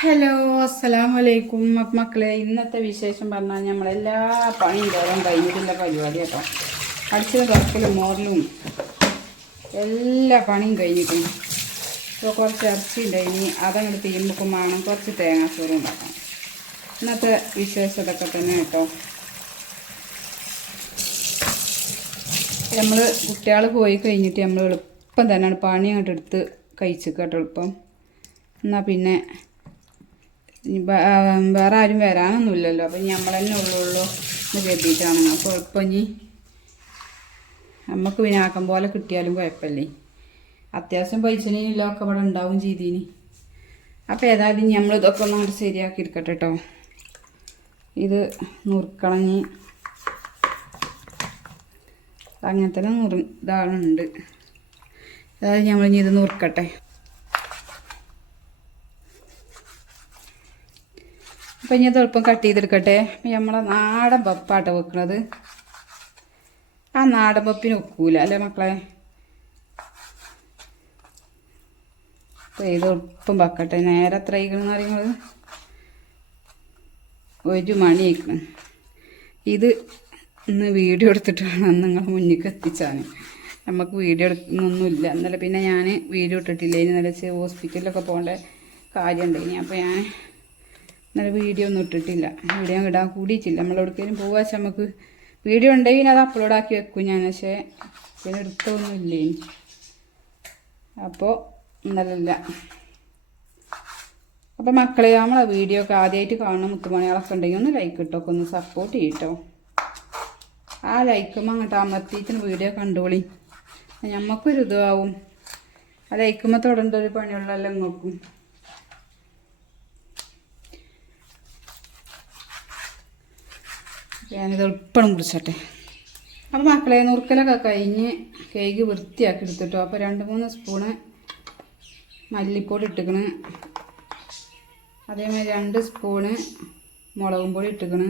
Hello അസ്സലാമലൈക്കും മക്കളെ. ഇന്നത്തെ വിശേഷം പറഞ്ഞാൽ നമ്മളെല്ലാ പണിയും തോറും കഴിഞ്ഞിട്ടുള്ള പരിപാടി കേട്ടോ. അടിച്ചത് തുറക്കലും മോറലും എല്ലാ പണിയും കഴിഞ്ഞിട്ടുണ്ട്. ഇപ്പോൾ കുറച്ച് ഇറച്ചി ഉണ്ടായിനി, അതങ്ങോട്ട് തീമ്പുക്കും വേണം. കുറച്ച് തേങ്ങാച്ചോറും ഉണ്ടാക്കണം. ഇന്നത്തെ വിശേഷം ഇതൊക്കെ തന്നെ കേട്ടോ. നമ്മൾ കുട്ടികൾ പോയി കഴിഞ്ഞിട്ട് നമ്മൾ എളുപ്പം തന്നെയാണ് പണി അങ്ങോട്ട് എടുത്ത് കഴിച്ചു കേട്ടോ. എളുപ്പം എന്നാൽ പിന്നെ വേറെ ആരും വരാനൊന്നുമില്ലല്ലോ. അപ്പം നമ്മൾ തന്നെ ഉള്ളൂ എന്ന് കരുതിയിട്ടാണ്. അപ്പോൾ എളുപ്പം ഇനി നമുക്ക് പിന്നെ ആക്കം പോലെ കിട്ടിയാലും കുഴപ്പമില്ലേ. അത്യാവശ്യം പൈസനൊക്കെ ഇവിടെ ഉണ്ടാവും ചെയ്തീനി. അപ്പോൾ ഏതായാലും നമ്മൾ ഇതൊക്കെ ഒന്ന് അങ്ങോട്ട് ശരിയാക്കി എടുക്കട്ടെ കേട്ടോ. ഇത് നുറുക്കളഞ്ഞ് അങ്ങനെ തന്നെ ഇതാണുണ്ട്. അതായത് നമ്മളിനി ഇത് നുറുക്കട്ടെ. അപ്പം ഇനി അത് എളുപ്പം കട്ട് ചെയ്തെടുക്കട്ടെ. നമ്മളെ നാടൻ പപ്പാട്ടോ വെക്കണത്. ആ നാടൻ പപ്പിന് വെക്കൂല അല്ലേ മക്കളെ. അപ്പോൾ ഇത് എളുപ്പം വെക്കട്ടെ. നേരെ എത്ര ആയിക്കണെന്ന് പറയുന്നത് 1 മണി ആയിക്കണം. ഇത് ഇന്ന് വീഡിയോ എടുത്തിട്ട് വേണം നിങ്ങളെ മുന്നിലേക്ക് എത്തിച്ചാൽ. നമുക്ക് വീഡിയോ എടുക്കുന്നൊന്നുമില്ല. ഇന്നലെ പിന്നെ ഞാൻ വീഡിയോ ഇട്ടിട്ടില്ല. ഇന്നലെ ഹോസ്പിറ്റലിലൊക്കെ പോകേണ്ട കാര്യമുണ്ടായിനി. അപ്പോൾ ഞാൻ ഇന്നലെ വീഡിയോ ഒന്നും ഇട്ടിട്ടില്ല. വീഡിയോ ഇടാൻ കൂടിയിട്ടില്ല. നമ്മളെവിടേക്കും പോകാൻ വെച്ചാൽ നമുക്ക് വീഡിയോ ഉണ്ടെങ്കിൽ അത് അപ്ലോഡ് ആക്കി വെക്കും ഞാൻ. പക്ഷേ പിന്നെ എടുത്തൊന്നുമില്ല ഇനി. അപ്പോൾ ഇന്നലല്ല. അപ്പോൾ മക്കളെ, നമ്മളെ വീഡിയോ ഒക്കെ ആദ്യമായിട്ട് കാണുന്ന മുത്തുമണികളൊക്കെ ഉണ്ടെങ്കിൽ ഒന്ന് ലൈക്ക് ഇട്ടൊക്കെ ഒന്ന് സപ്പോർട്ട് ചെയ്യട്ടോ. ആ ലൈക്കുമ്പോൾ അങ്ങോട്ട് അമർത്തിയിട്ട് വീഡിയോ കണ്ടോളി. ഞമ്മക്കൊരു ഇതാവും. ആ ലൈക്കുമ്പോൾ തുടരേണ്ട ഒരു പണിയുള്ളതെല്ലാം നോക്കും. ഞാനിത് എളുപ്പം കുടിച്ചട്ടെ. അപ്പോൾ മക്കളെ, നുറുക്കലൊക്കെ കഴിഞ്ഞ് കേക്ക് വൃത്തിയാക്കി എടുത്തിട്ടോ. അപ്പോൾ 2-3 സ്പൂണ് മല്ലിപ്പൊടി ഇട്ടിക്കണ്. അതേമാതിരി 2 സ്പൂണ് മുളകും പൊടി ഇട്ടിക്കണ്.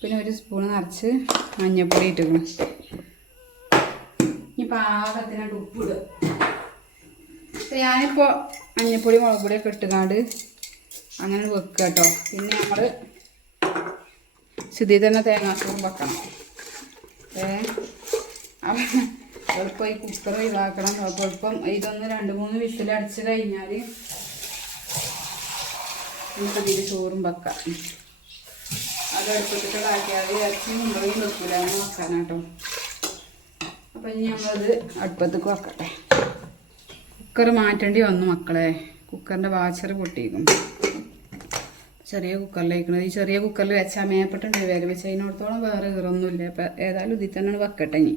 പിന്നെ 1 സ്പൂണ് നിറച്ച് മഞ്ഞൾപ്പൊടി ഇട്ടിക്കണ്. ഇനി പാകത്തിനായിട്ട് ഉപ്പിടുക. അപ്പോൾ ഞാനിപ്പോൾ മഞ്ഞൾപ്പൊടി മുളക് പൊടിയൊക്കെ ഇട്ടുകാണ്ട് അങ്ങനെ വെക്കുക കേട്ടോ. പിന്നെ നമ്മൾ ശുദ്ധി തന്നെ തേങ്ങാച്ചോറും വെക്കണം. എളുപ്പം ഈ കുക്കർ ഇതാക്കണം. അപ്പോൾ എളുപ്പം ഇതൊന്ന് 2-3 വിസിലടിച്ച് കഴിഞ്ഞാൽ നമുക്കതിൽ ചോറും വെക്കാം. അത് അടുപ്പത്തിട്ടാക്കിയാൽ ഇറച്ചി മുമ്പേയും വെക്കില്ല, അങ്ങനെ വെക്കാനാട്ടോ. അപ്പം ഇനി നമ്മളത് അടുപ്പത്തേക്ക് വെക്കട്ടെ. കുക്കർ മാറ്റേണ്ടി വന്നു മക്കളെ. കുക്കറിൻ്റെ വാച്ചർ പൊട്ടിയിരിക്കും. ചെറിയ കുക്കറിലേക്കണത്. ഈ ചെറിയ കുക്കറിൽ വെച്ചാൽ മേപ്പെട്ടുണ്ട്. വേഗം വെച്ച് അതിനോടത്തോളം വേറെ കയറൊന്നുമില്ല. അപ്പം ഏതായാലും ഇതിൽ തന്നെ വെക്കട്ടെ. ഇനി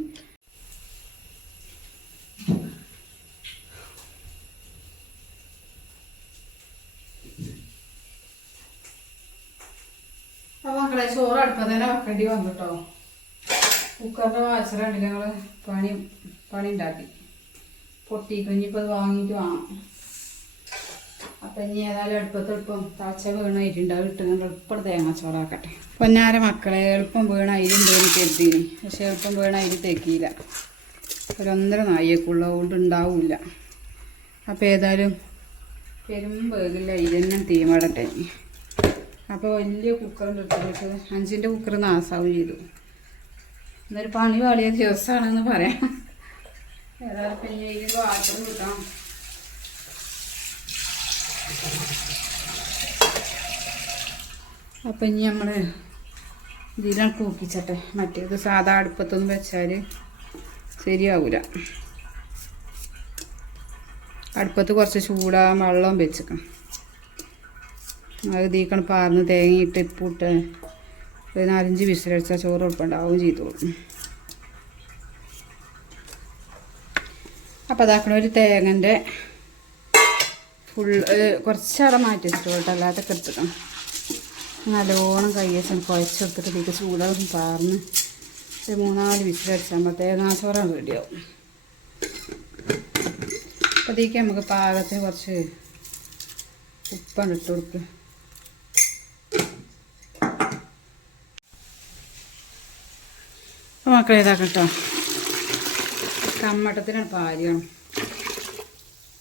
അപ്പോൾ മക്കളെ, ചോറ് അടുപ്പം തന്നെ വെക്കേണ്ടി വന്നു കേട്ടോ. കുക്കറിൻ്റെ വാച്ചറുണ്ട്. ഞങ്ങൾ പണി ഉണ്ടാക്കി പൊട്ടിക്കഴിഞ്ഞിപ്പോൾ അത് വാങ്ങിയിട്ട് വേണം. അപ്പം ഇനി ഏതായാലും എളുപ്പം താച്ച വീണായിട്ടുണ്ട്. അത് ഇട്ട് എളുപ്പം തേങ്ങാച്ചോറാക്കട്ടെ. പൊന്നാര മക്കളെ, എളുപ്പം വീണ അരിണ്ടെന്ന് കരുതിന്. പക്ഷെ എളുപ്പം വീണ അരി തേക്കിയില്ല. 1.5 നാഴികക്കുള്ളതുകൊണ്ട് ഉണ്ടാവില്ല. അപ്പോൾ ഏതായാലും പെരും വേഗില്ല അരി തന്നെ തീമടട്ടെ. അപ്പോൾ വലിയ കുക്കറിൻ്റെ എടുത്തിട്ട് 5-ൻ്റെ കുക്കർ നാസാവും ചെയ്തു. എന്നൊരു പണി വാളിയ ദിവസമാണെന്ന് പറയാം. ഏതായാലും പിന്നെ ഇതിൽ വാട്ടർ കിട്ടാം. അപ്പം ഇനി നമ്മൾ ഇതിലാണ് കൂക്കിച്ചട്ടെ. മറ്റേത് സാധാ അടുപ്പത്തൊന്നും വെച്ചാൽ ശരിയാവില്ല. അടുപ്പത്ത് കുറച്ച് ചൂടാൻ വെള്ളം വെച്ചിക്കണം. അത് തീക്കണം പാർന്ന് തേങ്ങയിട്ട് ഇപ്പിട്ട് 4-5 വിസിലടിച്ചാൽ ചോറ് എളുപ്പമുണ്ടാവും ചെയ്തോളും. അപ്പോൾ അതാക്കണ ഒരു തേങ്ങൻ്റെ കുറച്ചവിടെ മാറ്റി വെച്ചിട്ട് അല്ലാതൊക്കെ എടുത്തിക്കണം. നല്ലോണം കയ്യേശം കുഴച്ചെടുത്തിട്ട് ഇതിലേക്ക് ചൂടാകും പാർന്ന് 3-4 വിസിലടിച്ചാൽ തേങ്ങാച്ചോറാണ് റെഡിയാവും. അപ്പോൾ ഇതിലേക്ക് നമുക്ക് പാകത്തിന് കുറച്ച് ഉപ്പാണ് ഇട്ട് കൊടുക്കുക. അപ്പോൾ മക്കളെ ഇതാക്കട്ടോ. കമ്മട്ടത്തിനാണ് പാചകം.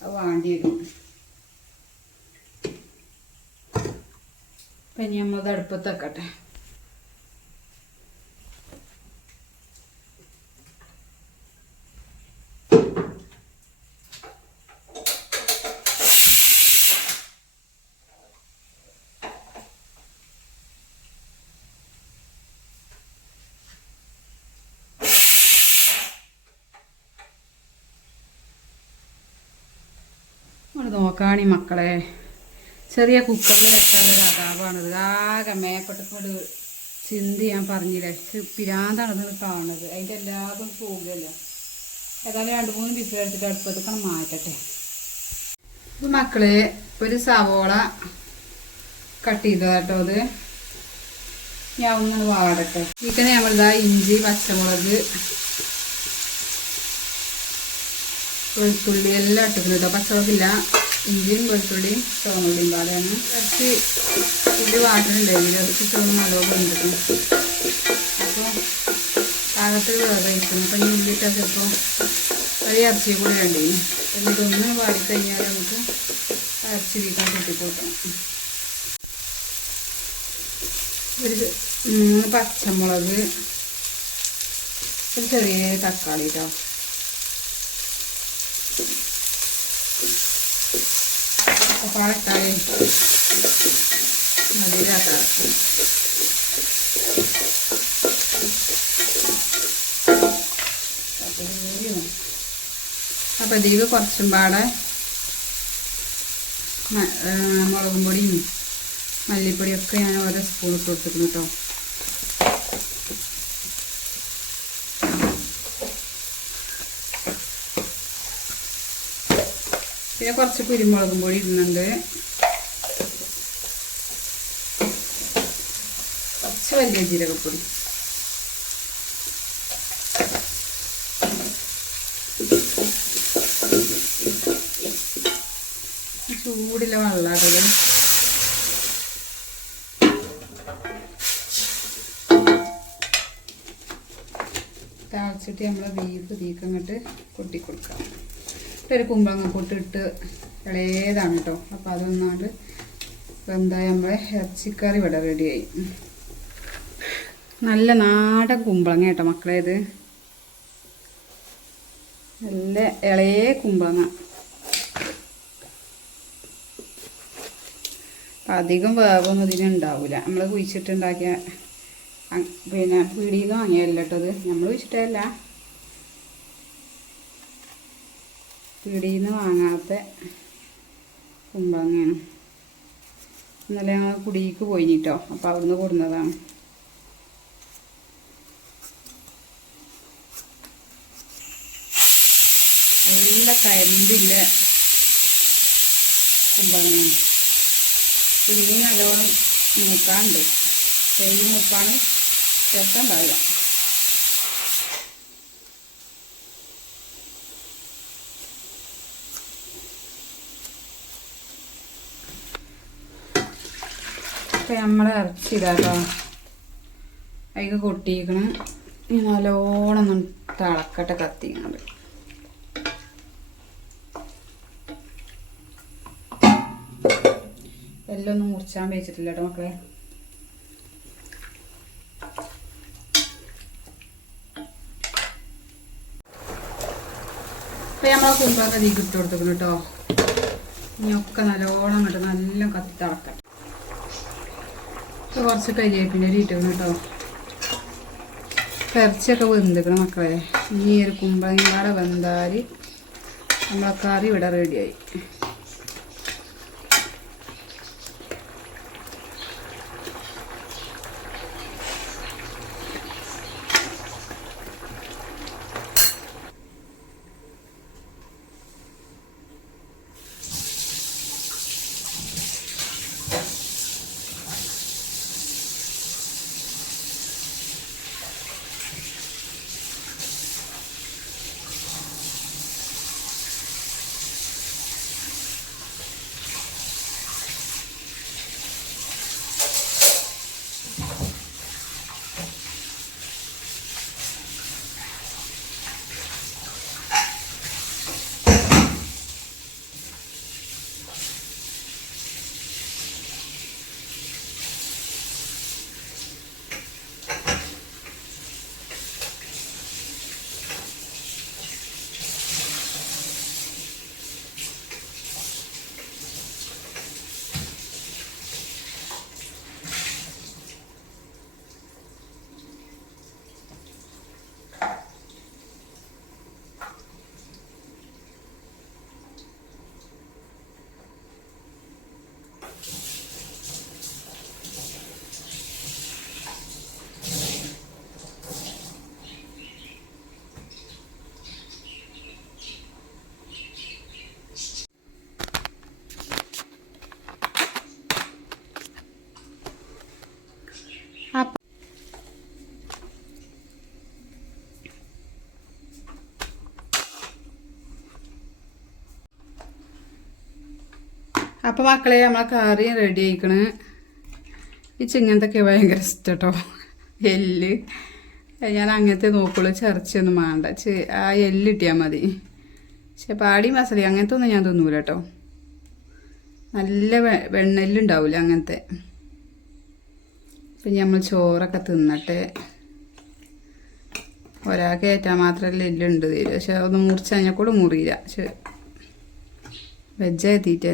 അത് വേണ്ടി വരും. അപ്പം ഇനി നമ്മളത് അടുപ്പത്ത് വെക്കട്ടെ. നോക്കാണി മക്കളെ, ചെറിയ കുക്കറിൽ വെച്ചാൽ അതാവാണത്. ആകെ മേപ്പെട്ടോട് ചിന്തി ഞാൻ പറഞ്ഞില്ലേ, പിരാന്താണത് കാണുന്നത്. അതിൻ്റെ എല്ലാതും പോകുമല്ലോ. ഏതായാലും 2-3 വിസിലടിച്ചിട്ട് അടുപ്പത്തൊക്കെ മാറ്റട്ടെ. ഇപ്പം മക്കളെ, ഒരു സവോള കട്ട് ചെയ്തതാട്ടോ അത്. ഞാൻ ഒന്ന് വാടട്ടെ. ഇതിനെ നമ്മളിതാ ഇഞ്ചി, പച്ചമുളക്, വെളുത്തുള്ളി എല്ലാം ഇട്ടിട്ടുണ്ട് കേട്ടോ. പച്ചമുളകില്ല, ഇഞ്ചിയും വെളുത്തുള്ളിയും ചുവന്നുള്ളിയും പാടാണ്. കുറച്ച് ഉള്ളി വാട്ടലുണ്ടായിരുന്നു, അതൊക്കെ ചുവന്ന് നല്ലോണം ഉണ്ടിട്ടുണ്ട്. അപ്പോൾ പാകത്തിൽ വേവിക്കുന്നു. അപ്പം ഈ ഉള്ളിയിട്ടാൽ ചിലപ്പോൾ വലിയ ഇറച്ചിയെ കൂടെ വേണ്ടിയിരുന്നു. എന്നിട്ടൊന്ന് വാടിക്കഴിഞ്ഞാൽ നമുക്ക് ഇറച്ചി വീട്ടാൻ കെട്ടിക്കൊടുക്കണം. ഒരു 3 പച്ചമുളക്, ഒരു ചെറിയ തക്കാളി കേട്ടോ. പാട്ടായി മതിയാക്കാം. അപ്പം ഇതിൽ കുറച്ചും പാടെ മുളകും പൊടിയും മല്ലിപ്പൊടിയൊക്കെ ഞാൻ ഓരോ സ്പൂൺ ഇട്ട് കൊടുത്തിരുന്നു കേട്ടോ. പിന്നെ കുറച്ച് കുരുമുളകും പൊടി ഇടുന്നുണ്ട്, കുറച്ച് വലിയ ജീരകപ്പൊടി, ചൂടില്ല വെള്ളാട്ടത്. താഴ്ചിട്ട് നമ്മൾ ബീഫ് തീക്കങ്ങോട്ട് കൊട്ടിക്കൊടുക്കാം. ഒരു കുമ്പളങ്ങ പൊട്ടിട്ട് ഇളയതാണ് കേട്ടോ. അപ്പം അതൊന്നാണ്ട് വെന്തായി നമ്മളെ ഇറച്ചിക്കറി ഇവിടെ റെഡിയായി. നല്ല നാടൻ കുമ്പളങ്ങ കേട്ടോ മക്കളെ, ഇത് നല്ല ഇളയ കുമ്പളങ്ങ. അപ്പം അധികം വേവൊന്നും ഇതിനുണ്ടാവില്ല. നമ്മൾ കുഴിച്ചിട്ടുണ്ടാക്കിയ പിന്നെ പീടിയിൽ നിന്ന് വാങ്ങിയല്ല കേട്ടോ അത്, നമ്മൾ കുഴിച്ചിട്ടല്ല, പീടിയിൽ നിന്ന് വാങ്ങാത്ത കുമ്പളങ്ങയാണ്. ഇന്നലെ ഞങ്ങൾ കുടിക്ക് പോയിട്ടോ, അപ്പോൾ അവിടുന്ന് കൊടുന്നതാണ്. നല്ല കരിമ്പില്ല കുമ്പളങ്ങയാണ്. ഇനി നല്ലോണം മൂക്കാണ്ട്, ചെറിയ മൂക്കാണ് രസം ഉണ്ടാവില്ല. അപ്പം നമ്മൾ ഇറച്ചിടാട്ടോ, അതിൽ കൊട്ടിയിരിക്കണം. നല്ലോണം തിളക്കട്ടെ കത്തിങ്ങണ്ട്. എല്ലാം ഒന്നും മുറിച്ചാൻ വെച്ചിട്ടില്ല കേട്ടോ മക്കളെ. അപ്പം നമ്മളെ കുമ്പളൊക്കെ ഇതിൽ ഇട്ട് കൊടുത്തേക്കണം കേട്ടോ. ഇനിയൊക്കെ നല്ലോണം കേട്ടോ, നല്ല കത്തി തിളക്കട്ടെ. കുറച്ച് കരിവേപ്പിൻ്റെ ഇട്ടേക്കണം കേട്ടോ. ഇറച്ചിയൊക്കെ വെന്തിക്കണം മക്കളെ. ഈ ഒരു കുമ്പളങ്ങാടെ വെന്താൽ നമ്മളെ കറി ഇവിടെ റെഡിയായി. അപ്പോൾ മക്കളെ നമ്മളെ കറി റെഡി ആയിക്കണ്. ഈ ചിങ്ങനത്തൊക്കെ ഭയങ്കര ഇഷ്ടം കേട്ടോ. എല്ല് ഞാൻ അങ്ങനത്തെ നോക്കുള്ളൂ, ചർച്ചയൊന്നും വേണ്ട, ആ എല്ലിട്ടിയാൽ മതി. പക്ഷെ പാടി മസാല അങ്ങനത്തെ ഒന്നും ഞാൻ തിന്നൂല കേട്ടോ. നല്ല വെണ്ണെല്ലുണ്ടാവില്ല അങ്ങനത്തെ. പിന്നെ നമ്മൾ ചോറൊക്കെ തിന്നട്ടെ. ഒരാൾക്ക് ഏറ്റാൽ മാത്രമല്ല എല്ലുണ്ട് തരും. പക്ഷെ ഒന്ന് മുറിച്ച് കഴിഞ്ഞാൽ കൂടെ മുറിയില്ല. പക്ഷെ വെജെത്തിയിട്ടേ.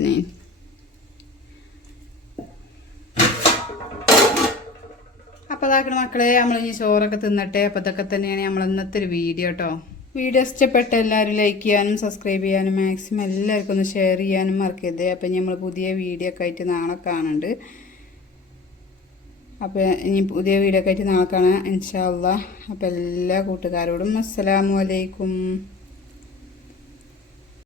അപ്പോൾ അതാക്കണ മക്കളെ, നമ്മൾ ഈ ചോറൊക്കെ തിന്നട്ടെ. അപ്പോൾ ഇതൊക്കെ തന്നെയാണ് നമ്മൾ ഇന്നത്തെ ഒരു വീഡിയോ കേട്ടോ. വീഡിയോ ഇഷ്ടപ്പെട്ട എല്ലാവരും ലൈക്ക് ചെയ്യാനും സബ്സ്ക്രൈബ് ചെയ്യാനും മാക്സിമം എല്ലാവർക്കും ഒന്ന് ഷെയർ ചെയ്യാനും മറക്കരുത്. അപ്പം നമ്മൾ പുതിയ വീഡിയോ ഒക്കെ ആയിട്ട് നാളെ കാണുന്നുണ്ട്. അപ്പോൾ ഇനി പുതിയ വീഡിയോ ഒക്കെ ആയിട്ട് നാളെ കാണാം ഇൻഷാ അല്ലാഹ്. അപ്പോൾ എല്ലാ കൂട്ടുകാരോടും അസ്സലാമു അലൈക്കും.